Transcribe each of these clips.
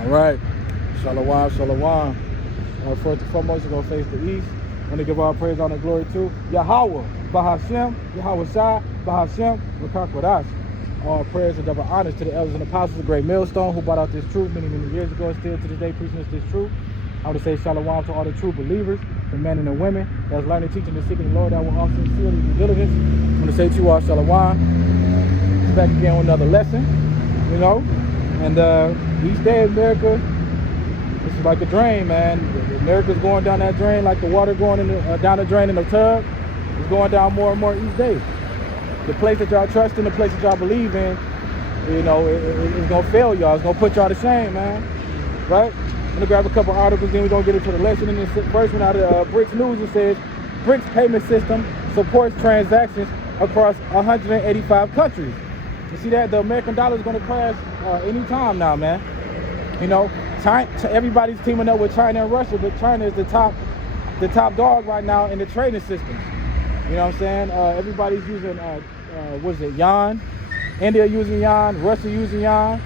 All right. Shalom, shalom. First and foremost, you're going to face the east. I want to give all praise, honor, and glory to Yahweh, Bahashem, Yahweh Shai, Bahashem, Rakakwadash. All praise and double honors to the elders and apostles of Great Millstone who brought out this truth many, many years ago and still to this day preaching us this truth. I want to say shalom to all the true believers, the men and the women that's learning, teaching, and seeking the Lord that will all sincerely due diligence. I want to say to you all shalom. It's back again with another lesson, you know. And each day in America, this is like a drain, man. America's going down that drain like the water going in the, down the drain in the tub. It's going down more and more each day. The place that y'all trust in, the place that y'all believe in, you know, it's going to fail y'all. It's going to put y'all to shame, man. Right? I'm going to grab a couple articles, then we're going to get into the lesson. In this first one out of BRICS News, it says, BRICS payment system supports transactions across 185 countries. You see that? The American dollar is going to crash anytime now, man. You know, China, everybody's teaming up with China and Russia, but China is the top dog right now in the trading systems. You know what I'm saying? Everybody's using, what's it, yuan? India using yuan, Russia using yuan.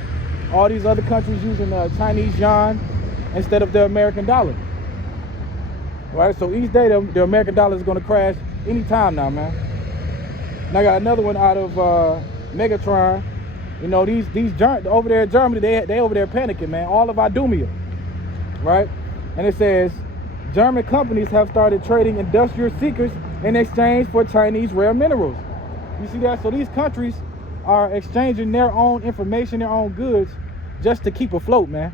All these other countries using Chinese yuan instead of the American dollar. Right? So each day the American dollar is going to crash anytime now, man. And I got another one out of Megatron. You know, these over there in Germany, they over there panicking, man. All of Idumea, right? And it says, German companies have started trading industrial secrets in exchange for Chinese rare minerals. You see that? So these countries are exchanging their own information, their own goods, just to keep afloat, man.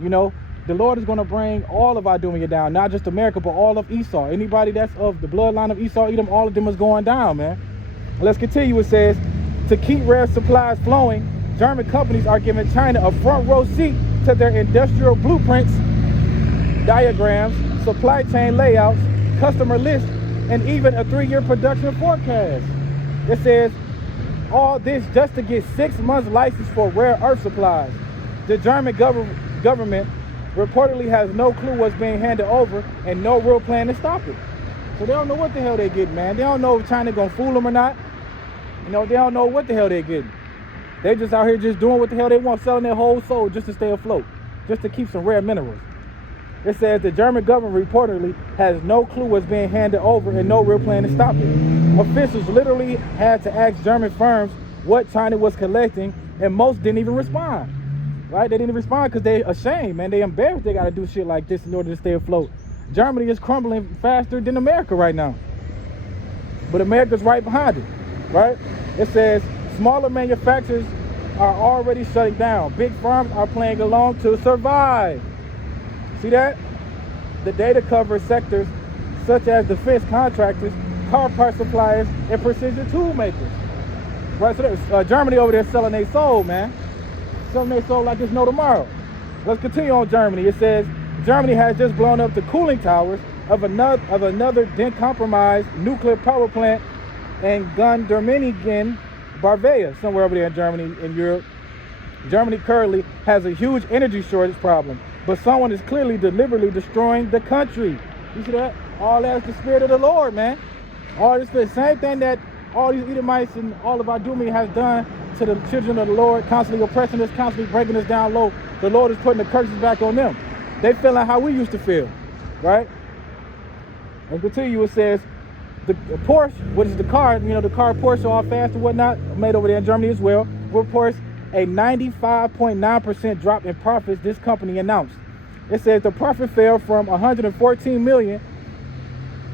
You know, the Lord is going to bring all of Idumea down, not just America, but all of Esau. Anybody that's of the bloodline of Esau, Edom, all of them is going down, man. Let's continue. It says, to keep rare supplies flowing, German companies are giving China a front row seat to their industrial blueprints, diagrams, supply chain layouts, customer lists, and even a 3-year production forecast. It says, all this just to get 6 months license for rare earth supplies. The German government reportedly has no clue what's being handed over and no real plan to stop it. So they don't know what the hell they're getting, man. They don't know if China gonna fool them or not. You know, they don't know what the hell they're getting. They're just out here just doing what the hell they want, selling their whole soul just to stay afloat, just to keep some rare minerals. It says the German government reportedly has no clue what's being handed over and no real plan to stop it. Officials literally had to ask German firms what China was collecting, and most didn't even respond. Right? They didn't respond because they're ashamed, man. They embarrassed they got to do shit like this in order to stay afloat. Germany is crumbling faster than America right now. But America's right behind it. Right? It says smaller manufacturers are already shutting down. Big firms are playing along to survive. See that? The data covers sectors such as defense contractors, car part suppliers, and precision tool makers. Right? So Germany over there selling their soul, man. Selling their soul like there's no tomorrow. Let's continue on Germany. It says Germany has just blown up the cooling towers of another then compromised nuclear power plant and Gundermingen, Bavaria, somewhere over there in Germany, in Europe. Germany currently has a huge energy shortage problem, but someone is clearly deliberately destroying the country. You see that? All that's the spirit of the Lord, man. All this, the same thing that all these Edomites and all of Idumea has done to the children of the Lord, constantly oppressing us, constantly breaking us down low. The Lord is putting the curses back on them. They feeling how we used to feel, right? And continue, it says, the Porsche, which is the car, you know, the car Porsche, all fast and whatnot, made over there in Germany as well, reports a 95.9% drop in profits, this company announced. It says the profit fell from 114 million.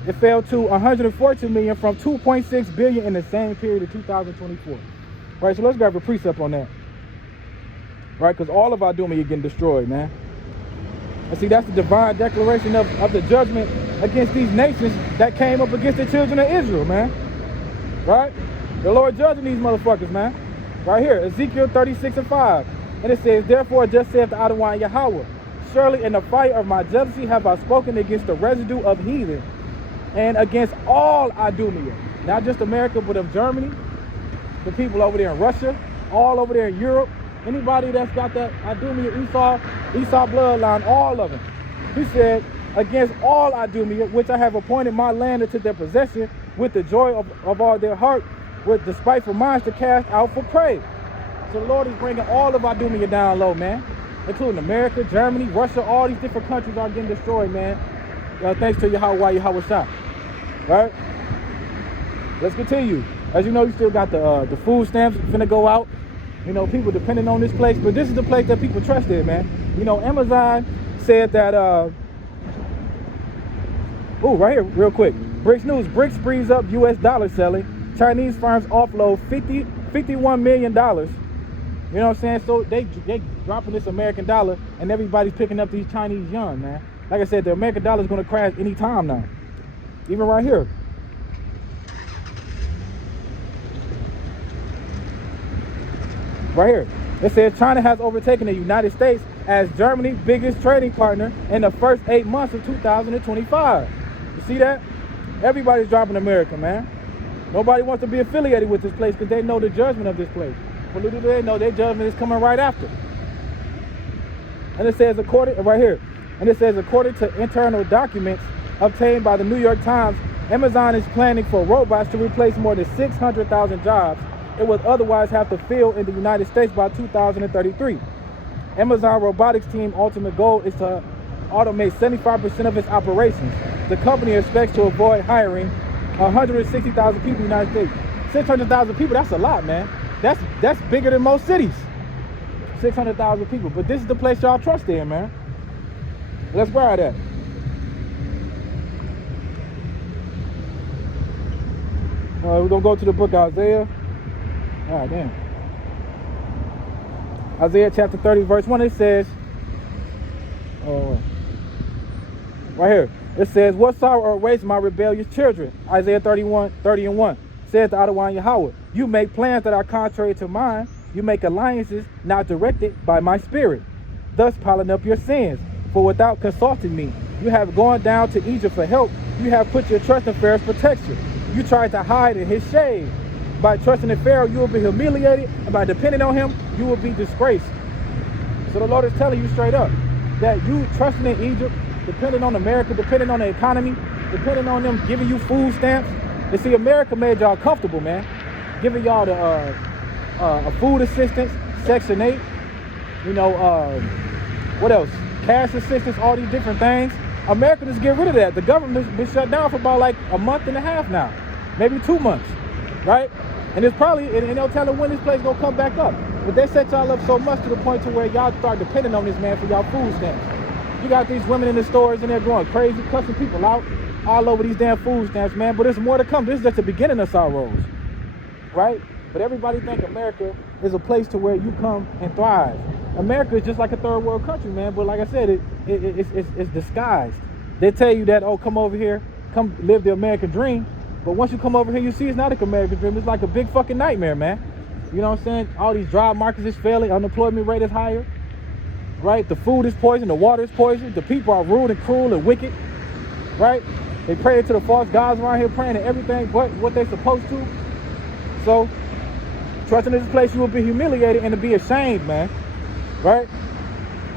It fell to 114 million from 2.6 billion in the same period of 2024. Right, so let's grab a precept on that. Right, because all of Idumea are getting destroyed, man. And see, that's the divine declaration of the judgment against these nations that came up against the children of Israel, man. Right? The Lord judging these motherfuckers, man. Right here, Ezekiel 36:5. And it says, therefore, just saith the Adonai Yahweh, surely in the fire of my jealousy have I spoken against the residue of heathen and against all Idumea. Not just America, but of Germany, the people over there in Russia, all over there in Europe, anybody that's got that Idumea, Esau bloodline, all of them. He said, against all Idumea, which I have appointed my land into their possession, with the joy of all their heart, with despiteful minds to cast out for prey. So the Lord is bringing all of Idumea down low, man. including America, Germany, Russia. All these different countries are getting destroyed, man. Thanks to Yahweh Shah. Right? Let's continue. As you know, you still got the food stamps finna go out. You know, people depending on this place, but this is the place that people trusted, man. You know, Amazon said that, right here, real quick. BRICS News, BRICS frees up U.S. dollar selling. Chinese firms offload $51 million. You know what I'm saying? So they dropping this American dollar, and everybody's picking up these Chinese yuan, man. Like I said, the American dollar is going to crash any time now. Even right here. Right here. It says China has overtaken the United States as Germany's biggest trading partner in the first 8 months of 2025. You see that? Everybody's dropping America, man. Nobody wants to be affiliated with this place because they know the judgment of this place. But little do they know, their judgment is coming right after. And it says according to internal documents obtained by the New York Times, Amazon is planning for robots to replace more than 600,000 jobs it would otherwise have to fill in the United States by 2033. Amazon robotics team ultimate goal is to automate 75% of its operations. The company expects to avoid hiring 160,000 people in the United States. 600,000 people, that's a lot, man. That's bigger than most cities. 600,000 people. But this is the place y'all trust in, man. Let's grab that. We're going to go to the book of Isaiah. God damn. Isaiah chapter 30, verse 1, it says, right here, it says, what sorrow awaits my rebellious children? Isaiah 30:1 says to Adonai Yahweh, you make plans that are contrary to mine. You make alliances not directed by my spirit, thus piling up your sins. For without consulting me, you have gone down to Egypt for help. You have put your trust in Pharaoh's protection. You tried to hide in his shade. By trusting in Pharaoh, you will be humiliated, and by depending on him, you will be disgraced. So the Lord is telling you straight up that you trusting in Egypt, depending on America, depending on the economy, depending on them giving you food stamps. You see, America made y'all comfortable, man. Giving y'all the food assistance, Section 8, you know, what else? Cash assistance, all these different things. America just get rid of that. The government's been shut down for about like a month and a half now, maybe 2 months, right? And it's probably, and they'll tell them when this place gonna come back up. But they set y'all up so much to the point to where y'all start depending on this man for y'all food stamps. You got these women in the stores and they're going crazy, cussing people out all over these damn food stamps, man. But there's more to come. This is just the beginning of sorrows, right? But everybody think America is a place to where you come and thrive. America is just like a third world country, man. But like I said, it's disguised. They tell you that, oh, come over here, come live the American dream. But once you come over here, you see it's not an American dream. It's like a big fucking nightmare, man. You know what I'm saying? All these job markets is failing. Unemployment rate is higher, right? The food is poison. The water is poison. The people are rude and cruel and wicked, right? They pray to the false gods around here, praying to everything but what they're supposed to. So, trusting in this place, you will be humiliated and to be ashamed, man, right?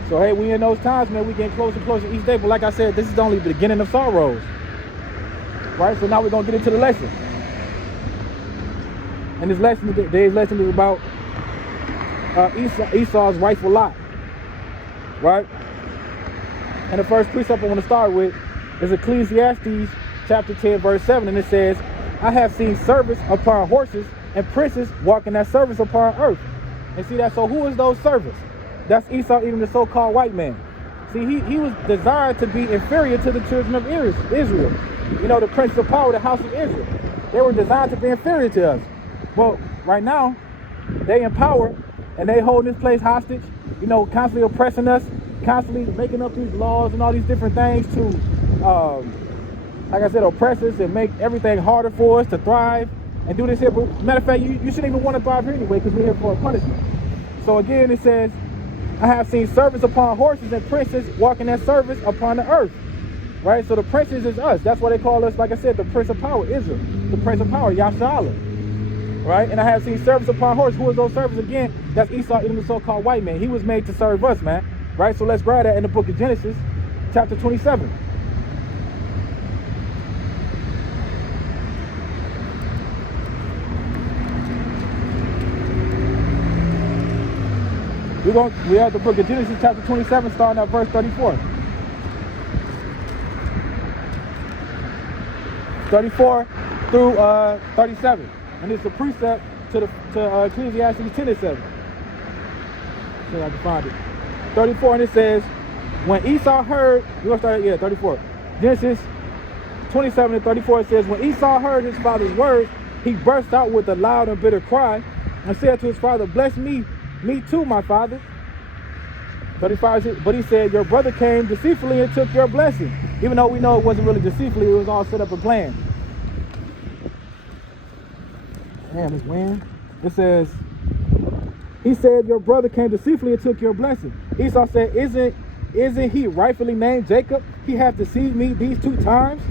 So, hey, we in those times, man. We getting closer and closer each day. But like I said, this is only the beginning of sorrows. Right, so now we're gonna get into the lesson. And this lesson, today's lesson is about Esau's rightful lot. Right? And the first precept I want to start with is Ecclesiastes chapter 10, verse 7, and it says, I have seen servants upon horses and princes walking that service upon earth. And see that, so who is those servants? That's Esau, even the so-called white man. See, he was designed to be inferior to the children of Israel. You know, the prince of power, the house of Israel. They were designed to be inferior to us. But right now, they in power and they hold this place hostage, you know, constantly oppressing us, constantly making up these laws and all these different things to, like I said, oppress us and make everything harder for us to thrive and do this here. But matter of fact, you shouldn't even want to thrive here anyway because we're here for a punishment. So again, it says, I have seen servants upon horses and princes walking that service upon the earth. Right? So the princes is us. That's why they call us, like I said, the prince of power, Israel. The prince of power, Yahshua. Right? And I have seen servants upon horses. Who is those servants again? That's Esau, even the so-called white man. He was made to serve us, man. Right? So let's grab that in the book of Genesis, chapter 27. We have the book of Genesis chapter 27, starting at verse 34. 34 through 37. And it's a precept to Ecclesiastes 10 and 7. So I can find it. 34, and it says, when Esau heard, we're going to start, 34. Genesis 27 and 34, it says, when Esau heard his father's words, he burst out with a loud and bitter cry and said to his father, bless me too, my father. 35 says, but he said, your brother came deceitfully and took your blessing. Even though we know it wasn't really deceitfully, it was all set up and planned. Damn, it's wind. It says, he said, your brother came deceitfully and took your blessing. Esau said, isn't he rightfully named Jacob? He hath deceived me these 2 times.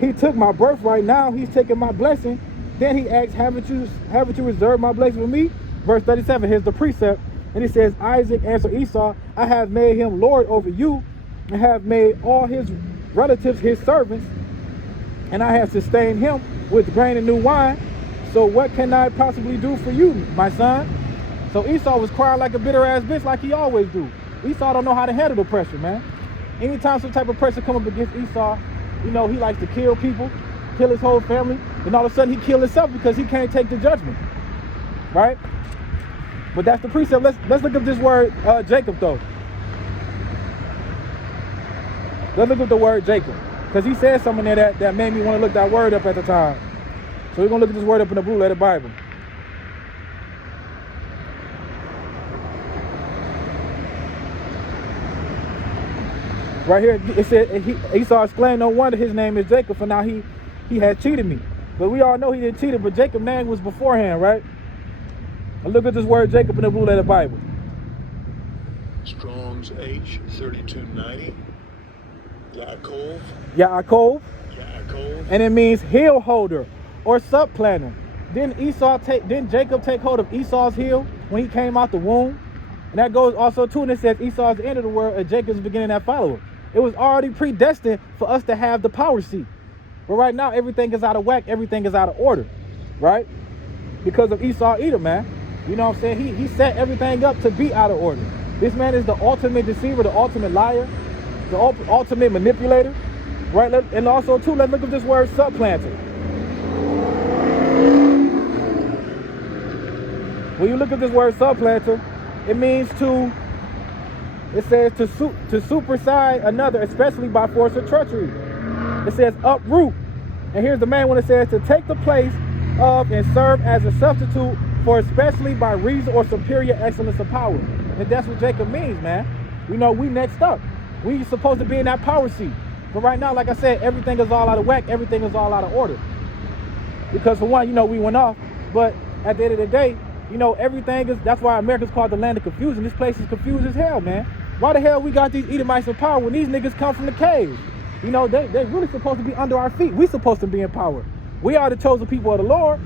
He took my birthright, now he's taking my blessing. Then he asks, haven't you reserved my blessing for me? Verse 37, here's the precept. And he says, Isaac answered Esau, I have made him lord over you, and have made all his relatives his servants, and I have sustained him with grain and new wine. So what can I possibly do for you, my son? So Esau was crying like a bitter ass bitch, like he always do. Esau don't know how to handle the pressure, man. Anytime some type of pressure come up against Esau, you know, he likes to kill people, kill his whole family, and all of a sudden he killed himself because he can't take the judgment, right? But that's the precept. Let's look up this word Jacob though. Let's look up the word Jacob, because he said something there that made me want to look that word up at the time. So we're gonna look at this word up in the Blue Letter Bible. Right here, it said, Esau exclaimed, no wonder his name is Jacob, for now he had cheated me. But we all know he didn't cheat it, but Jacob's name was beforehand, right? And look at this word Jacob in the Blue Letter Bible. Strong's H3290. Yaakov. Yaakov. Yaakov. And it means heel holder or supplanter. Didn't Jacob take hold of Esau's heel when he came out the womb? And that goes also too, and it says Esau is the end of the world and Jacob's beginning that follower. It was already predestined for us to have the power seat. But right now, everything is out of whack. Everything is out of order, right? Because of Esau Edom, man. You know what I'm saying? He set everything up to be out of order. This man is the ultimate deceiver, the ultimate liar, the ultimate manipulator, right? And also too, let's look at this word supplanter. When you look at this word supplanter, it means it says to supersede another, especially by force or treachery. It says uproot. And here's the main one. It says to take the place of and serve as a substitute for, especially by reason or superior excellence of power. And that's what Jacob means, man. You know, we next up. We supposed to be in that power seat. But right now, like I said, everything is all out of whack. Everything is all out of order. Because for one, you know, we went off. But at the end of the day, you know, that's why America's called the land of confusion. This place is confused as hell, man. Why the hell we got these Edomites in power when these niggas come from the caves? You know, they're really supposed to be under our feet. We supposed to be in power. We are the chosen people of the Lord.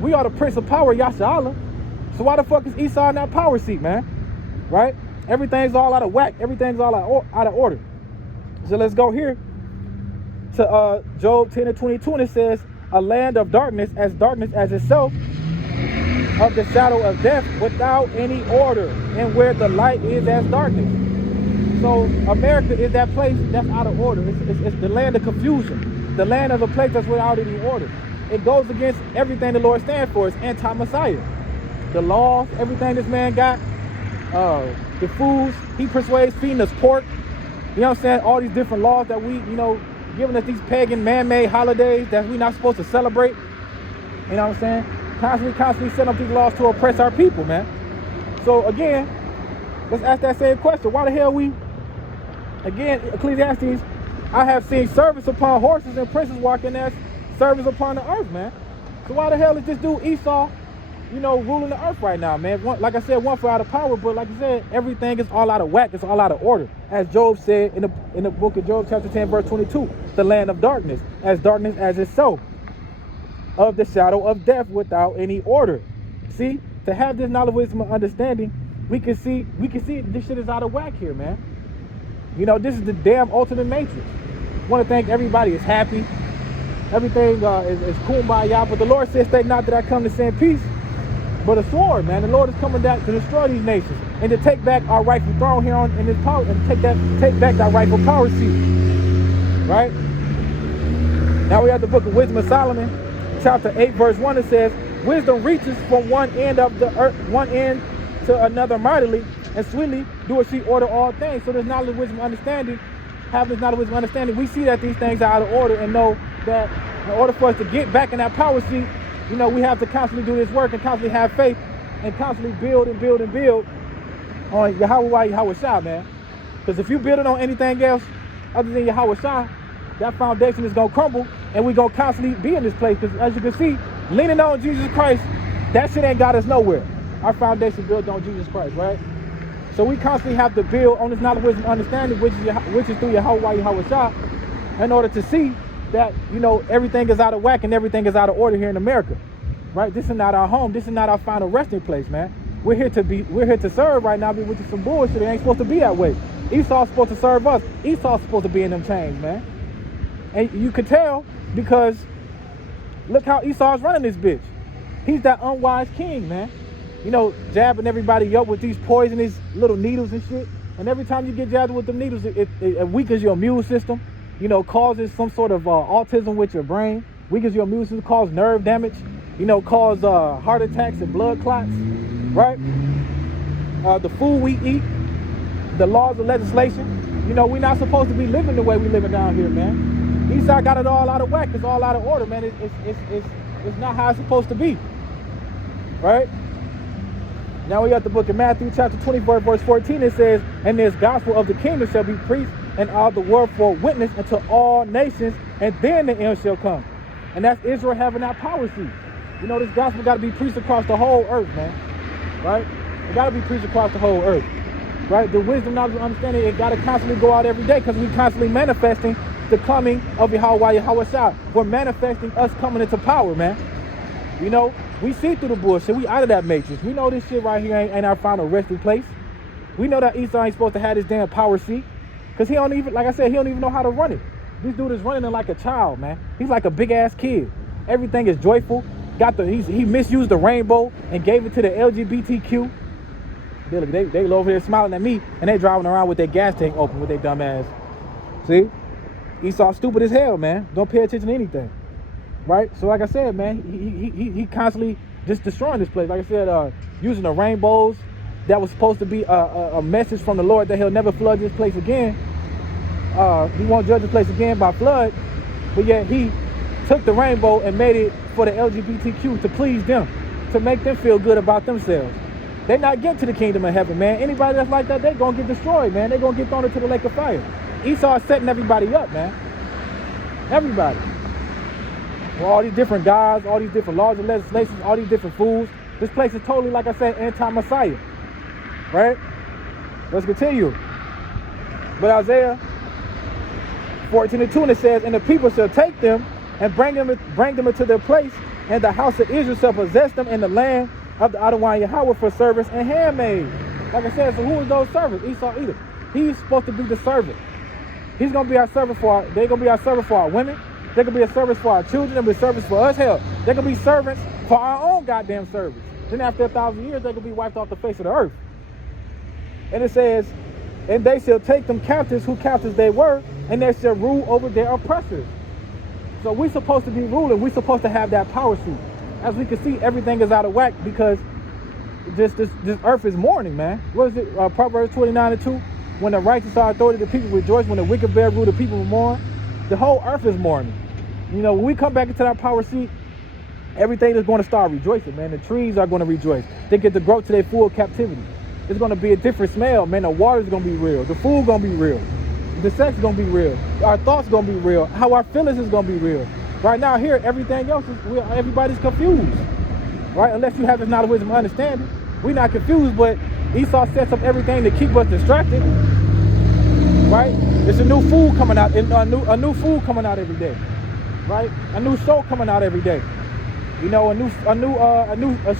We are the Prince of Power, Yasha Allah. So why the fuck is Esau in that power seat, man? Right? Everything's all out of whack. Everything's all out of order. So let's go here to Job 10 and 22, and it says, a land of darkness as itself, of the shadow of death without any order, and where the light is as darkness. So America is that place that's out of order. It's the land of confusion, the land of a place that's without any order. It goes against everything the Lord stands for. It's anti-Messiah. The laws, everything this man got, the foods he persuades, feeding us pork. You know what I'm saying? All these different laws that we, you know, giving us these pagan man-made holidays that we're not supposed to celebrate. You know what I'm saying? Constantly setting up these laws to oppress our people, man. So again, let's ask that same question. Why the hell again, Ecclesiastes, I have seen servants upon horses and princes walking as servants upon the earth, man. So why the hell is this dude Esau, you know, ruling the earth right now, man? Like I said, one for out of power, but like I said, everything is all out of whack. It's all out of order. As Job said in the book of Job, chapter 10, verse 22, the land of darkness as itself, of the shadow of death without any order. See, to have this knowledge, wisdom, and understanding, we can see this shit is out of whack here, man. You know, this is the damn ultimate matrix. Want to think everybody is happy, everything is kumbaya, but the Lord says, "Think not that I come to send peace, but a sword, man. The Lord is coming down to destroy these nations and to take back our rightful throne here on in His power, and take back that rightful power seat. Right? Now we have the book of Wisdom of Solomon, chapter 8, verse 1. It says, wisdom reaches from one end of the earth, one end to another mightily, and sweetly doeth she order all things. So there's knowledge, wisdom, understanding. Having this knowledge, wisdom, understanding, we see that these things are out of order, and know that in order for us to get back in that power seat, you know, we have to constantly do this work and constantly have faith and constantly build and build and build on Yahweh Shai, man. Because if you build it on anything else other than Yahweh Shai, that foundation is going to crumble, and we're going to constantly be in this place. Because as you can see, leaning on Jesus Christ, that shit ain't got us nowhere. Our foundation built on Jesus Christ, right? So we constantly have to build on this knowledge, wisdom, understanding, which is through Yahweh Shai, in order to see that, you know, everything is out of whack and everything is out of order here in America, right? This is not our home. This is not our final resting place, man. We're here to serve right now, which is some bullshit. It ain't supposed to be that way. Esau's supposed to serve us. Esau's supposed to be in them chains, man. And you could tell because look how Esau's running this bitch. He's that unwise king, man. You know, jabbing everybody up with these poisonous little needles and shit. And every time you get jabbed with them needles, it weakens your immune system. You know, causes some sort of autism with your brain. Weakens your immune system, cause nerve damage. You know, cause heart attacks and blood clots, right? The food we eat, the laws of legislation. You know, we're not supposed to be living the way we living down here, man. Esau got it all out of whack. It's all out of order, man. It's not how it's supposed to be, right? Now we got the book of Matthew, chapter 24, verse 14. It says, and this gospel of the kingdom shall be preached in all the world for witness unto all nations, and then the end shall come. And that's Israel having that power seat. You know, this gospel got to be preached across the whole earth, man. Right? It got to be preached across the whole earth. Right? The wisdom, knowledge, and understanding, it got to constantly go out every day, because we constantly manifesting the coming of Yahweh Shai. We're manifesting us coming into power, man. You know, we see through the bullshit. We out of that matrix. We know this shit right here ain't our final resting place. We know that Esau ain't supposed to have this damn power seat, because he don't even, like I said, he don't even know how to run it. This dude is running it like a child, man. He's like a big ass kid. Everything is joyful. He misused the rainbow and gave it to the LGBTQ. They over there smiling at me, and they driving around with their gas tank open with their dumb ass. See? Esau stupid as hell, man. Don't pay attention to anything. Right? So like I said, man, he constantly just destroying this place. Like I said, using the rainbows that was supposed to be a message from the Lord that he'll never flood this place again. He won't judge this place again by flood, but yet he took the rainbow and made it for the LGBTQ to please them, to make them feel good about themselves. They're not getting to the kingdom of heaven, man. Anybody that's like that, they're going to get destroyed, man. They're going to get thrown into the lake of fire. Esau is setting everybody up, man. Everybody. Well, all these different gods, all these different laws and legislations, all these different fools. This place is totally, like I said, anti-Messiah. Right? Let's continue. But Isaiah 14:2, it says, and the people shall take them and bring them into their place, and the house of Israel shall possess them in the land of the Adonai Yahweh for servants and handmaids. Like I said, so who is those servants? Esau, Edom. He's supposed to be the servant. He's gonna be our servant they're gonna be our servant for our women. They're gonna be a service for our children. They're gonna be servants for us. Hell, they're gonna be servants for our own goddamn servants. Then after 1,000 years, they're gonna be wiped off the face of the earth. And it says, and they shall take them captives who captives they were, and they shall rule over their oppressors. So we're supposed to be ruling. We're supposed to have that power seat. As we can see, everything is out of whack because this earth is mourning, man. What is it? Proverbs 29:2. When the righteous are authority, the people rejoice. When the wicked bear rule, the people mourn. The whole earth is mourning. You know, when we come back into that power seat, everything is going to start rejoicing, man. The trees are going to rejoice. They get to grow to their full captivity. It's going to be a different smell, man. The water's going to be real. The food going to be real. The sex is going to be real. Our thoughts going to be real. How our feelings is going to be real. Right now here, everything else is, everybody's confused. Right? Unless you have this knowledge, wisdom, understanding. We're not confused, but Esau sets up everything to keep us distracted. Right? There's a new food coming out, a new food coming out every day. Right? A new show coming out every day. You know, a new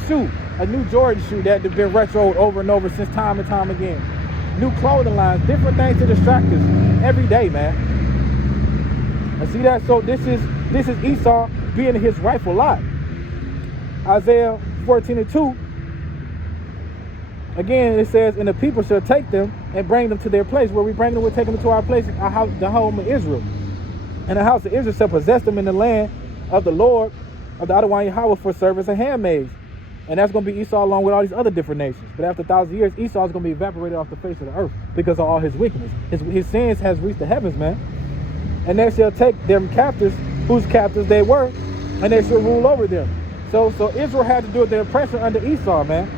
shoe, a new Jordan shoe that has been retroed over and over since time and time again. New clothing lines, different things to distract us every day, man. And see that? So this is Esau being his rightful lot. Isaiah 14:2, Again, it says, and the people shall take them and bring them to their place. Where we bring them, we're taking them to our place, our house, the home of Israel. And the house of Israel shall possess them in the land of the Lord, of the Adonai Yahweh, for servants and handmaids. And that's going to be Esau along with all these other different nations. But after 1,000 years, Esau is going to be evaporated off the face of the earth because of all his wickedness. His sins has reached the heavens, man. And they shall take them captives, whose captives they were, and they shall rule over them. So Israel had to do with the oppression under Esau, man.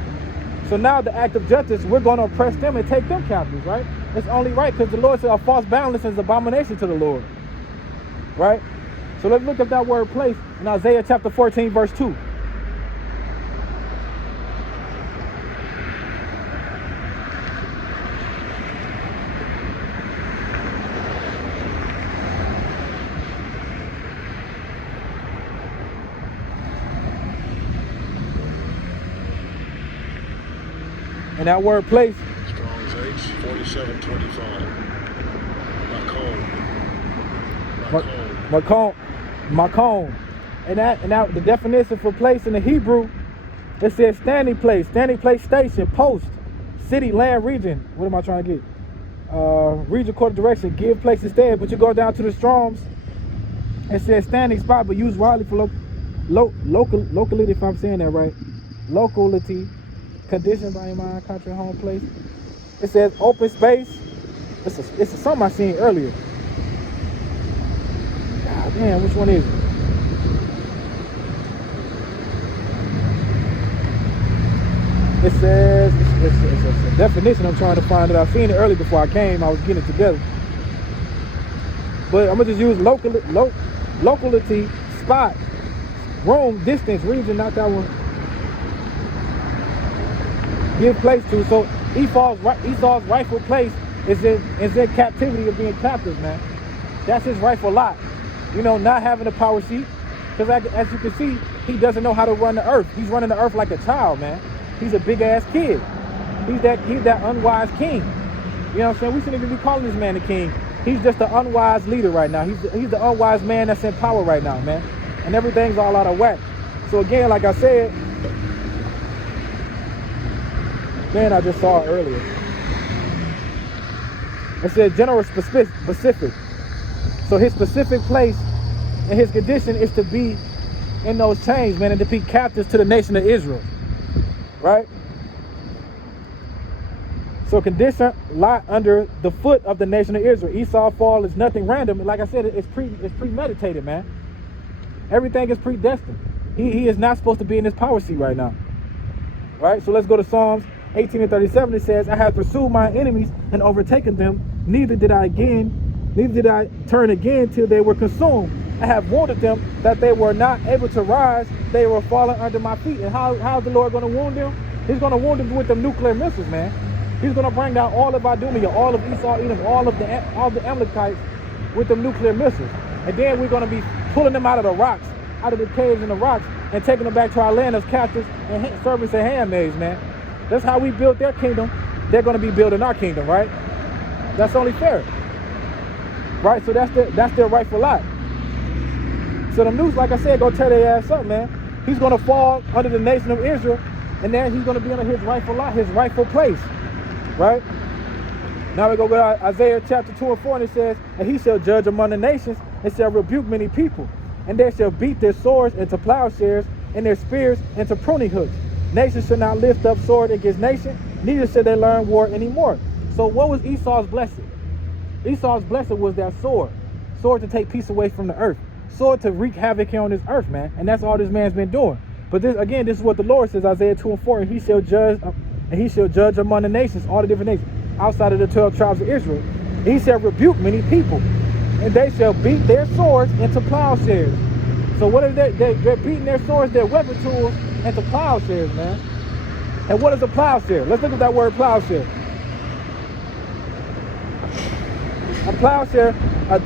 So now the act of justice, we're going to oppress them and take them captives, right? It's only right because the Lord said a false balance is abomination to the Lord, right? So let's look at that word place in Isaiah chapter 14, verse 2. And that word place, Strong's H 4725. Makom. And that the definition for place in the Hebrew, it says standing place, station, post, city, land, region. What am I trying to get? Region, court, direction, give place instead. But you go down to the Strongs, it says standing spot, but used widely for locality, if I'm saying that right. Locality, condition by your mind, country, home, place. It says open space. It's something I seen earlier. God damn, which one is it? It says, it's a definition I'm trying to find it. I've seen it earlier before I came. I was getting it together. But I'm going to just use locality, spot, room, distance, region, not that one. Give place to. So Esau's rightful place is in captivity of being captive, man. That's his rightful lot. You know, not having a power seat. Because as you can see, he doesn't know how to run the earth. He's running the earth like a child, man. He's a big ass kid. He's that unwise king. You know what I'm saying? We shouldn't even be calling this man a king. He's just an unwise leader right now. He's the unwise man that's in power right now, man. And everything's all out of whack. So again, like I said, man, I just saw it earlier. It says general specific. So his specific place and his condition is to be in those chains, man, and to be captives to the nation of Israel. Right? So condition lie under the foot of the nation of Israel. Esau's fall is nothing random. Like I said, it's premeditated, man. Everything is predestined. He is not supposed to be in this power seat right now. Right? So let's go to Psalms 18:37. It says, I have pursued my enemies and overtaken them. Neither did I turn again till they were consumed. I have wounded them that they were not able to rise. They were falling under my feet. And how is the Lord going to wound them? He's going to wound them with them nuclear missiles, man. He's going to bring down all of Idumea, all of Esau, Edom, all the Amalekites with them nuclear missiles. And then we're going to be pulling them out of the rocks, out of the caves and the rocks, and taking them back to our land as captives and servants and handmaids, man. That's how we built their kingdom. They're going to be building our kingdom, right? That's only fair. Right? So that's their rightful lot. So the news, like I said, go tear their ass up, man. He's going to fall under the nation of Israel, and then he's going to be under his rightful lot, his rightful place. Right? Now we go to Isaiah chapter 2 and 4, and it says, and he shall judge among the nations, and shall rebuke many people. And they shall beat their swords into plowshares, and their spears into pruning hooks. Nation shall not lift up sword against nation, neither shall they learn war anymore. So what was Esau's blessing? Esau's blessing was that sword. Sword to take peace away from the earth. Sword to wreak havoc here on this earth, man. And that's all this man's been doing. But this is what the Lord says, Isaiah 2 and 4, and he shall judge among the nations, all the different nations, outside of the 12 tribes of Israel. And he shall rebuke many people, and they shall beat their swords into plowshares. So what is that? They're beating their swords, their weapon tools, into plowshares, man. And what is a plowshare? Let's look at that word plowshare. A plowshare,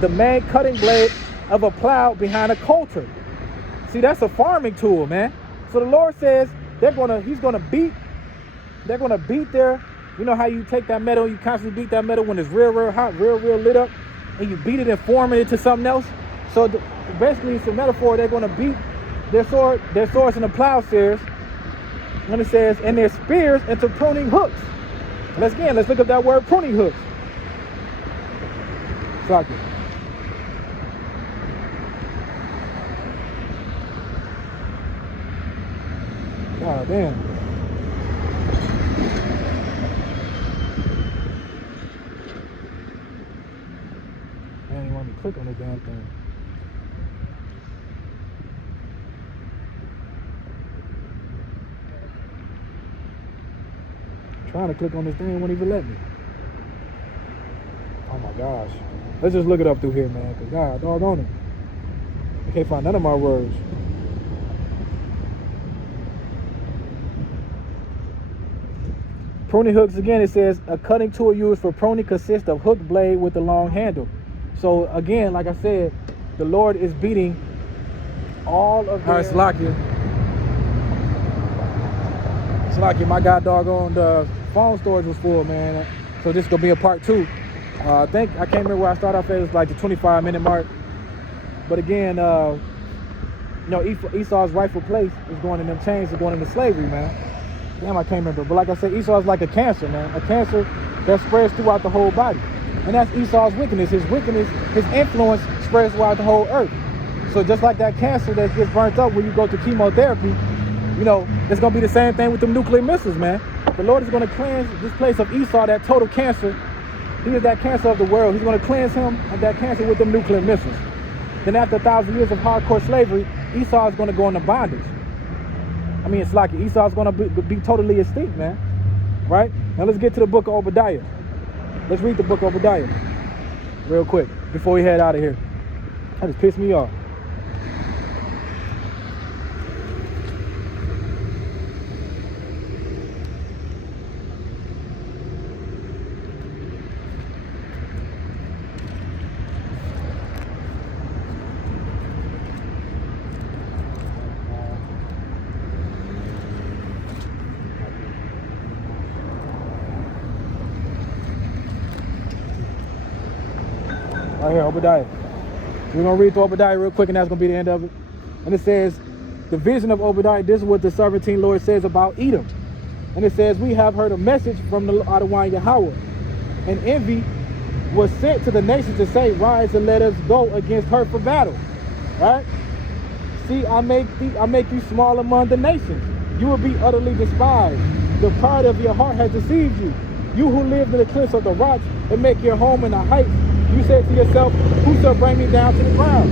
the main cutting blade of a plow behind a coulter. See, that's a farming tool, man. So the Lord says they're gonna beat their, you know how you take that metal, you constantly beat that metal when it's real hot, real lit up, and you beat it and form it into something else. So basically it's a metaphor. They're gonna beat their swords into plowshares, And it says, and their spears into pruning hooks. Let's look up that word pruning hooks. Fuck it. God damn. Man, you want me to click on the damn thing. Trying to click on this thing, it won't even let me. Oh my gosh. Let's just look it up through here, man. Cause God, doggone it. I can't find none of my words. Pruning hooks, again, it says a cutting tool used for pruning consists of hook blade with a long handle. So again, like I said, the Lord is beating all of the... All right, Slakia, my god doggone the phone storage was full, man. So this is gonna be a part 2. I can't remember where I started off at. It was like the 25-minute mark. But again, you know, Esau's rightful place is going in them chains, is going into slavery, man. Damn, I can't remember. But like I said, Esau is like a cancer, man. A cancer that spreads throughout the whole body. And that's Esau's wickedness. His wickedness, his influence spreads throughout the whole earth. So just like that cancer that gets burnt up when you go to chemotherapy, you know, it's going to be the same thing with them nuclear missiles, man. The Lord is going to cleanse this place of Esau, that total cancer. He is that cancer of the world. He's going to cleanse him of that cancer with them nuclear missiles. Then after 1,000 years of hardcore slavery, Esau is going to go into bondage. I mean, it's like Esau's going to be totally extinct, man. Right? Now let's get to the book of Obadiah. Let's read the book of Obadiah real quick before we head out of here. That just pissed me off. Right here, Obadiah. We're going to read through Obadiah real quick, and that's going to be the end of it. And it says, the vision of Obadiah, this is what the sovereign Lord says about Edom. And it says, we have heard a message from the Adonai Yahweh. And envy was sent to the nations to say, rise and let us go against her for battle. Right? See, I make you small among the nations. You will be utterly despised. The pride of your heart has deceived you. You who live in the cliffs of the rocks and make your home in the heights, you said to yourself, who shall bring me down to the ground?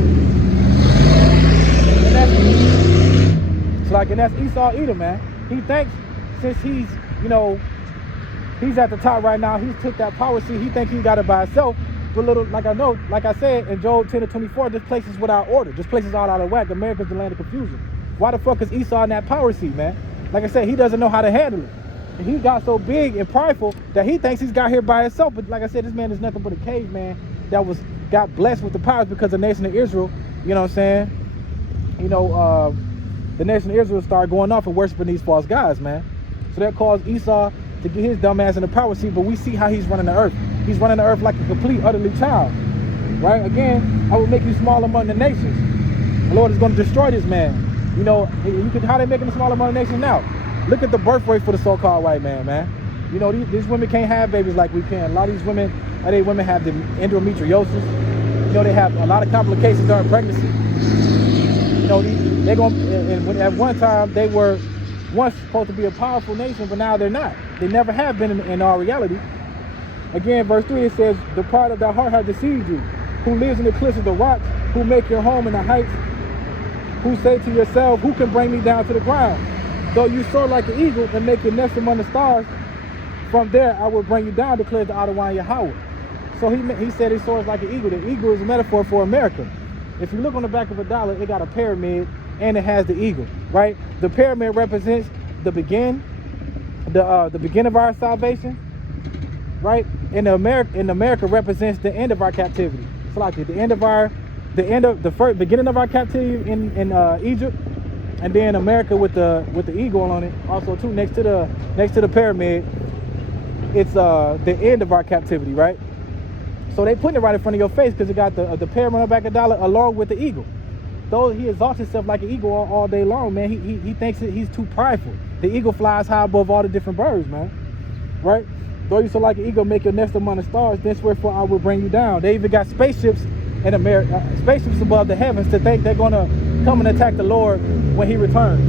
And that's Esau Edom, man. He thinks since he's, you know, he's at the top right now, he's took that power seat, he thinks he got it by himself. But like I said in Job 10:24, this place is without order. This place is all out of whack. America's the land of confusion. Why the fuck is Esau in that power seat, man? Like I said, he doesn't know how to handle it. And he got so big and prideful that he thinks he's got here by himself. But like I said, this man is nothing but a caveman that got blessed with the powers because the nation of Israel, you know what I'm saying? You know, the nation of Israel started going off and worshiping these false gods, man. So that caused Esau to get his dumb ass in the power seat. But we see how he's running the earth. He's running the earth like a complete, utterly child. Right? Again, I will make you small among the nations. The Lord is going to destroy this man. You know, how they making him small among the nations now? Look at the birth rate for the so-called white man. You know, these women can't have babies like we can. A lot of these women, have the endometriosis. You know, they have a lot of complications during pregnancy. You know, at one time, they were once supposed to be a powerful nation, but now they're not. They never have been in our reality. Again, verse 3, it says, the pride of thy heart has deceived you, who lives in the cliffs of the rocks, who make your home in the heights, who say to yourself, who can bring me down to the ground? Though you soar like an eagle and make your nest among the stars, from there I will bring you down, declares the Adonai Yahweh. So he said he soars like an eagle. The eagle is a metaphor for America. If you look on the back of a dollar, it got a pyramid and it has the eagle, right? The pyramid represents the beginning of our salvation, right? And America represents the end of our captivity. It's like the beginning of our captivity in Egypt. And then America with the eagle on it, also too, next to the pyramid, it's the end of our captivity, right? So they putting it right in front of your face because it got the pyramid on the back of the dollar along with the eagle. Though he exalts himself like an eagle all day long, man, he thinks that he's too prideful. The eagle flies high above all the different birds, man. Right? Though you so like an eagle, make your nest among the stars, then wherefore I will bring you down. They even got spaceships in America, spaceships above the heavens to think they're gonna come and attack the Lord when he returns.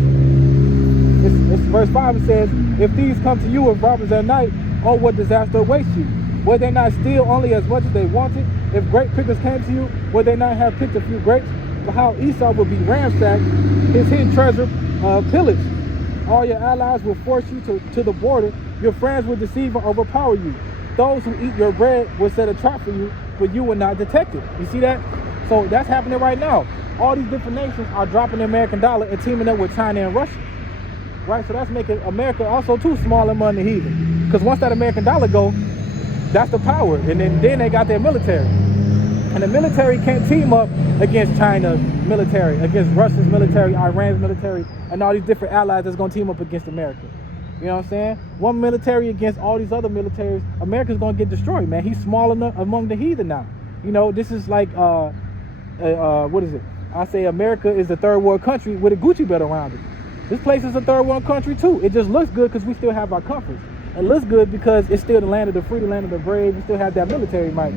It's verse 5, it says, if thieves come to you as robbers at night, oh, what disaster awaits you? Would they not steal only as much as they wanted? If grape pickers came to you, would they not have picked a few grapes? For how Esau would be ransacked, his hidden treasure pillaged. All your allies will force you to the border. Your friends will deceive and overpower you. Those who eat your bread will set a trap for you, but you will not detect it. You see that? So that's happening right now. All these different nations are dropping the American dollar and teaming up with China and Russia. Right? So that's making America also too small and money heathen. Because once that American dollar go, that's the power. And then they got their military. And the military can't team up against China's military, against Russia's military, Iran's military, and all these different allies that's going to team up against America. You know what I'm saying? One military against all these other militaries, America's going to get destroyed, man. He's small enough among the heathen now. You know, this is like, what is it? I say America is a third world country with a Gucci belt around it. This place is a third world country too. It just looks good because we still have our comforts. It looks good because it's still the land of the free, the land of the brave. We still have that military might,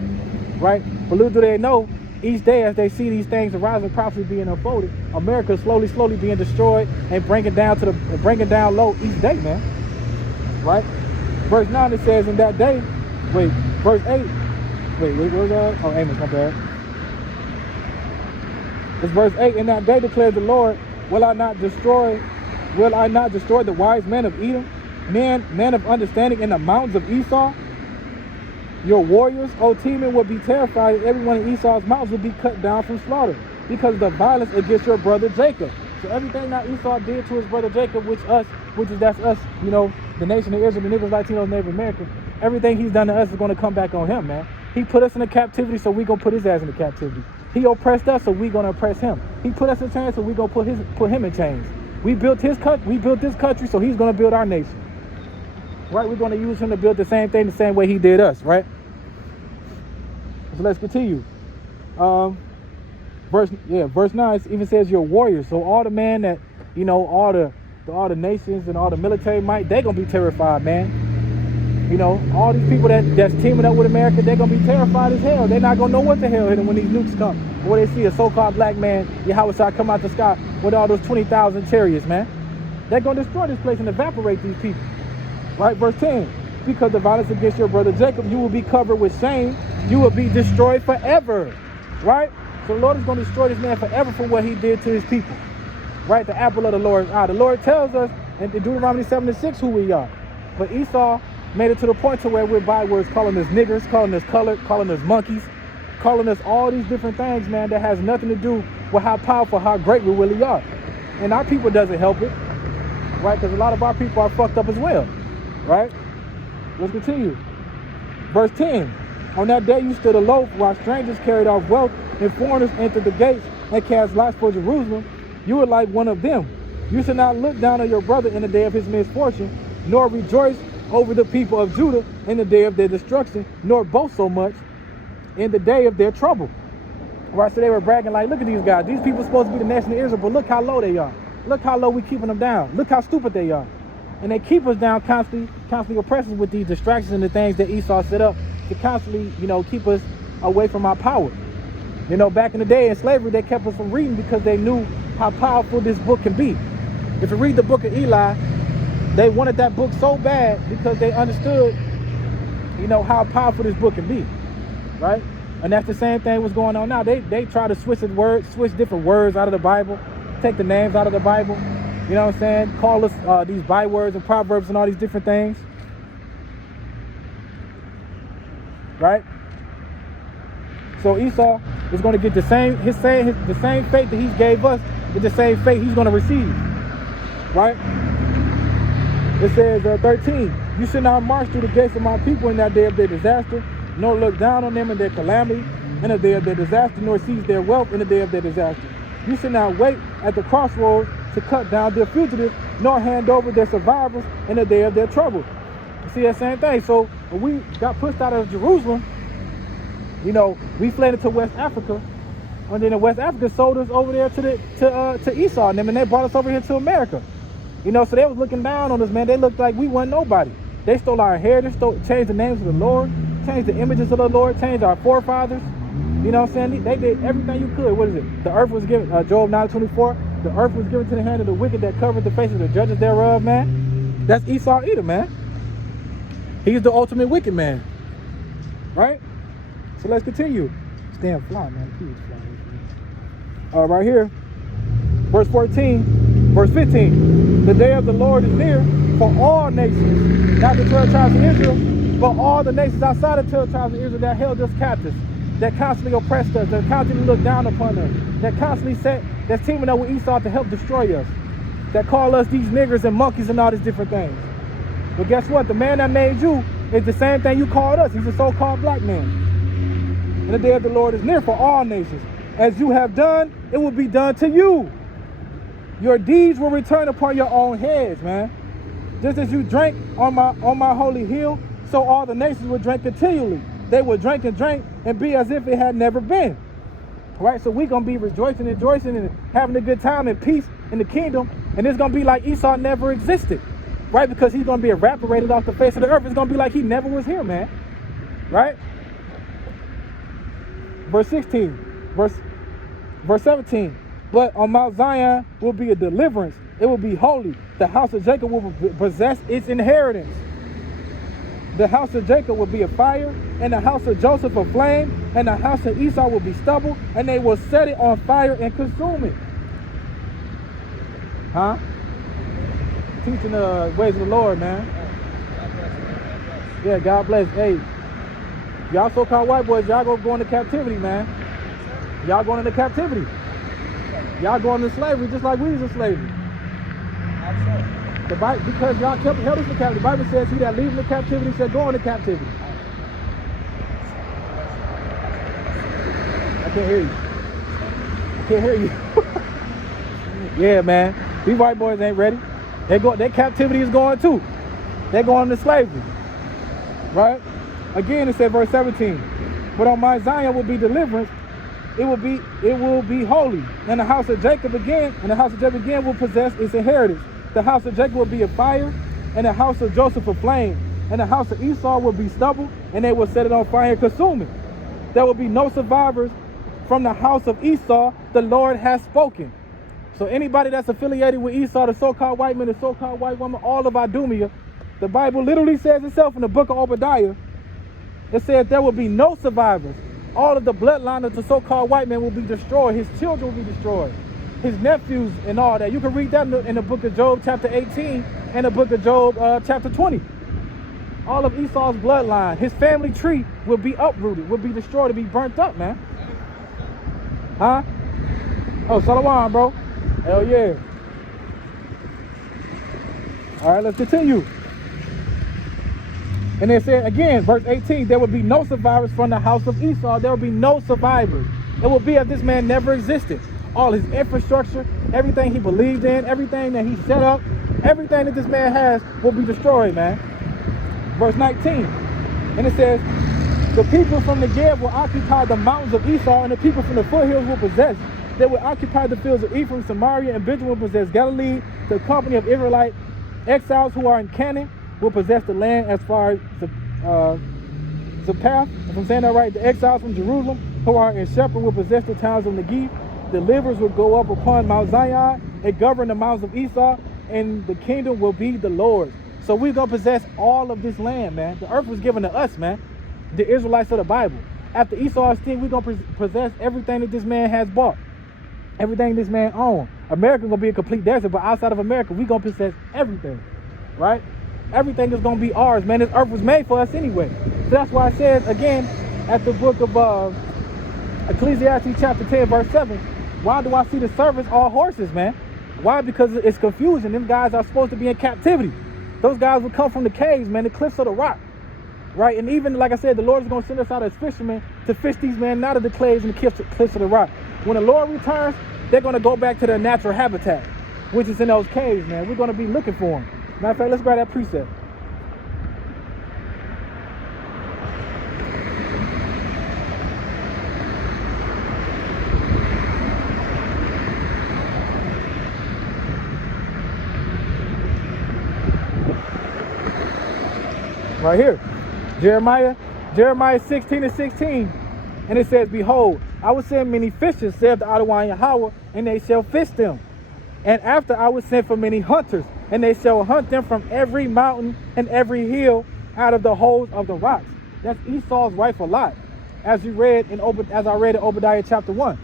right? But little do they know, each day as they see these things arising, prophecy being unfolded, America is slowly being destroyed and bringing down low each day, man. Right? Verse 9 it says, in that day, verse 8. Wait, what was that? Oh, Amos, my bad. It's verse 8. In that day declares the Lord, will I not destroy the wise men of Edom, men of understanding in the mountains of Esau? Your warriors, O Teman, will be terrified, and everyone in Esau's mountains will be cut down from slaughter, because of the violence against your brother Jacob. So everything that Esau did to his brother Jacob, that's us, you know, the nation of Israel, the Negroes, Latinos, Native Americans, everything he's done to us is going to come back on him, man. He put us in a captivity, so we going to put his ass in the captivity. He oppressed us, so we going to oppress him. He put us in chains, so we going to put him in chains. We built this country, so he's going to build our nation. Right? We're going to use him to build the same thing the same way he did us, right? So let's continue. Verse 9 even says your warriors. So all the man that, you know, all the nations and all the military might, they're going to be terrified, man. You know, all these people that's teaming up with America, they're going to be terrified as hell. They're not going to know what the hell hit them when these nukes come. Or they see a so-called black man, Yahweh come out the sky with all those 20,000 chariots, man. They're going to destroy this place and evaporate these people. Right? Verse 10. Because the violence against your brother Jacob, you will be covered with shame. You will be destroyed forever. Right? So the Lord is going to destroy this man forever for what he did to his people. Right? The apple of the Lord's eye. The Lord tells us in Deuteronomy 7:6 who we are. But Esau made it to the point to where we're bywords calling us niggers, calling us colored, calling us monkeys, calling us all these different things, man, that has nothing to do with how powerful, how great we really are. And our people doesn't help it. Right? Because a lot of our people are fucked up as well. Right? Let's continue. Verse 10. On that day you stood aloof while strangers carried off wealth and foreigners entered the gates and cast lots for Jerusalem. You were like one of them. You should not look down on your brother in the day of his misfortune, nor rejoice over the people of Judah in the day of their destruction, nor boast so much in the day of their trouble. Right? So they were bragging like, look at these guys. These people are supposed to be the nation of Israel, but look how low they are. Look how low we keeping them down. Look how stupid they are. And they keep us down constantly oppress us with these distractions and the things that Esau set up to constantly, you know, keep us away from our power. You know, back in the day in slavery, they kept us from reading because they knew how powerful this book can be. If you read the book of Eli, they wanted that book so bad because they understood, you know, how powerful this book can be, right? And that's the same thing what's going on now. They try to switch different words out of the Bible, take the names out of the Bible. You know what I'm saying? Call us these bywords and proverbs and all these different things. Right? So Esau is going to get the same fate that he gave us, is the same fate he's going to receive. Right? It says 13, you should not march through the gates of my people in that day of their disaster, nor look down on them in their calamity in the day of their disaster, nor seize their wealth in the day of their disaster. You should not wait at the crossroads to cut down their fugitives, nor hand over their survivors in the day of their trouble. You see that same thing. So when we got pushed out of Jerusalem, you know, we fled into West Africa, and then the West Africa sold us over there to Esau and them, and they brought us over here to America. You know, so they was looking down on us, man. They looked like we wasn't nobody. They stole our inheritance, changed the names of the Lord, changed the images of the Lord, changed our forefathers. You know what I'm saying? They did everything you could. What is it? The earth was given, Job 9:24, the earth was given to the hand of the wicked that covered the faces of the judges thereof, man. That's Esau Edom, man. He's the ultimate wicked man. Right? So let's continue. Stand fly, man. Please fly. Right here. Verse 14, verse 15. The day of the Lord is near for all nations, not the 12 tribes of Israel, but all the nations outside of the 12 tribes of Israel that held us captives, that constantly oppressed us, that constantly looked down upon us, that constantly that's teaming up with Esau to help destroy us, that call us these niggers and monkeys and all these different things. But guess what? The man that made you is the same thing you called us. He's a so-called black man. And the day of the Lord is near for all nations. As you have done, it will be done to you. Your deeds will return upon your own heads, man. Just as you drank on my holy hill, so all the nations will drink continually. They will drink and be as if it had never been. Right? So we're going to be rejoicing and having a good time and peace in the kingdom. And it's going to be like Esau never existed. Right? Because he's going to be evaporated off the face of the earth. It's going to be like he never was here, man. Right? Verse 16. Verse 17. But on Mount Zion will be a deliverance. It will be holy. The house of Jacob will possess its inheritance. The house of Jacob will be a fire, and the house of Joseph a flame, and the house of Esau will be stubble, and they will set it on fire and consume it. Huh? Teaching the ways of the Lord, man. Yeah, God bless. Hey, y'all so-called white boys, y'all go into captivity, man. Y'all going into captivity. Y'all going into slavery just like we was in slavery. The Bible, because y'all held us in captivity. The Bible says he that leaves in captivity shall go into captivity. I can't hear you. I can't hear you. Yeah, man. These white boys ain't ready. Their captivity is going too. They're going into slavery. Right? Again, it said verse 17. But on Mount Zion will be deliverance. It will be holy. And the house of Jacob again will possess its inheritance. The house of Jacob will be a fire, and the house of Joseph a flame, and the house of Esau will be stubble, and they will set it on fire and consume it. There will be no survivors from the house of Esau. The Lord has spoken. So anybody that's affiliated with Esau, the so-called white man, the so-called white woman, all of Idumea, the Bible literally says itself in the book of Obadiah. It says there will be no survivors. All of the bloodline of the so-called white man will be destroyed. His children will be destroyed. His nephews and all that. You can read that in the book of Job chapter 18 and the book of Job chapter 20. All of Esau's bloodline, his family tree will be uprooted, will be destroyed, to be burnt up, man. Huh? Oh, Shalom, bro. Hell yeah. All right, let's continue. And it said again, verse 18, there will be no survivors from the house of Esau. There will be no survivors. It will be as this man never existed. All his infrastructure, everything he believed in, everything that he set up, everything that this man has will be destroyed, man. Verse 19, and it says, the people from the Negev will occupy the mountains of Esau, and the people from the foothills will possess. They will occupy the fields of Ephraim, Samaria, and Benjamin will possess Galilee. The company of Israelite exiles who are in Canaan will possess the land as far as Zappath. If I'm saying that right, the exiles from Jerusalem who are in Shepherd will possess the towns of Negev. The livers will go up upon Mount Zion and govern the mountains of Esau, and the kingdom will be the Lord's. So we're going to possess all of this land, man. The earth was given to us, man, the Israelites of the Bible. After Esau's thing, we're going to possess everything that this man has bought, everything this man owns. America's going to be a complete desert, but outside of America, we're going to possess everything, right? Everything is going to be ours, man. This earth was made for us anyway. So that's why it says, again, at the book of Ecclesiastes chapter 10, verse 7, why do I see the servants all horses, man? Why? Because it's confusion. Them guys are supposed to be in captivity. Those guys would come from the caves, man, the cliffs of the rock, right? And even, like I said, the Lord is going to send us out as fishermen to fish these men out of the caves and the cliffs of the rock. When the Lord returns, they're going to go back to their natural habitat, which is in those caves, man. We're going to be looking for them. Matter of fact, let's grab that precept. Right here. Jeremiah 16:16. And it says, behold, I will send many fishers, saith the Adonai Yahweh, and they shall fish them. And after I will send for many hunters, and they shall hunt them from every mountain and every hill out of the holes of the rocks. That's Esau's rightful lot. As I read in Obadiah chapter 1.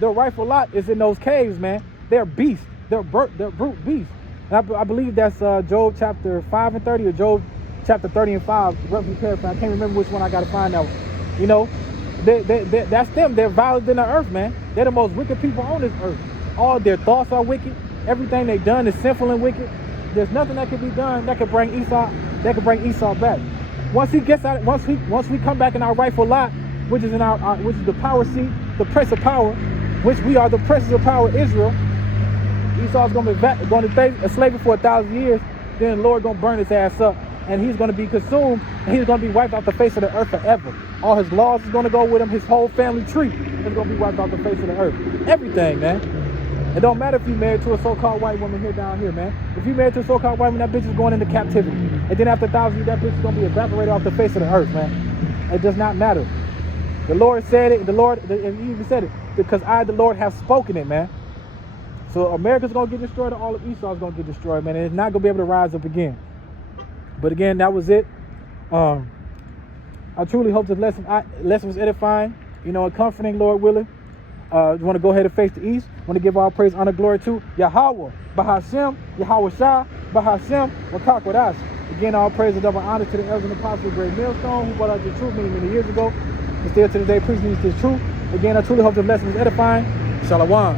The rightful lot is in those caves, man. They're beasts. They're brute beasts. And I believe that's Job chapter 5 and 30 or Job chapter 30 and 5. Roughly paraphrase. I can't remember which one. I got to find out. You know, that's them. They're violent in the earth, man. They're the most wicked people on this earth. All their thoughts are wicked. Everything they've done is sinful and wicked. There's nothing that can be done that can bring Esau back. Once he gets out, once we come back in our rightful lot, which is which is the power seat, the prince of power, which we are the princes of power, Israel. Esau's going to stay a slave for 1,000 years. Then the Lord going to burn his ass up, and he's going to be consumed, and he's going to be wiped off the face of the earth forever. All his laws is going to go with him. His whole family tree is going to be wiped off the face of the earth. Everything, man. It don't matter if you're married to a so-called white woman here down here, man. If you're married to a so-called white woman, that bitch is going into captivity. And then after 1,000 years, that bitch is going to be evaporated off the face of the earth, man. It does not matter. The Lord said it, and he even said it, because I, the Lord, have spoken it, man. So America's going to get destroyed, and all of Esau is going to get destroyed, man. And it's not going to be able to rise up again. But again, that was it. I truly hope this lesson was edifying, and comforting, Lord willing. You want to go ahead and face the east. Want to give all praise, honor, glory to Yahweh, Bahashem, Yahweh Shah, Bahashem, Wakakodas. Again, all praise and double honor to the elders and apostles of Great Millstone, who brought out the truth many years ago. And still to this day, preaching this truth. Again, I truly hope the lesson was edifying. Shalom.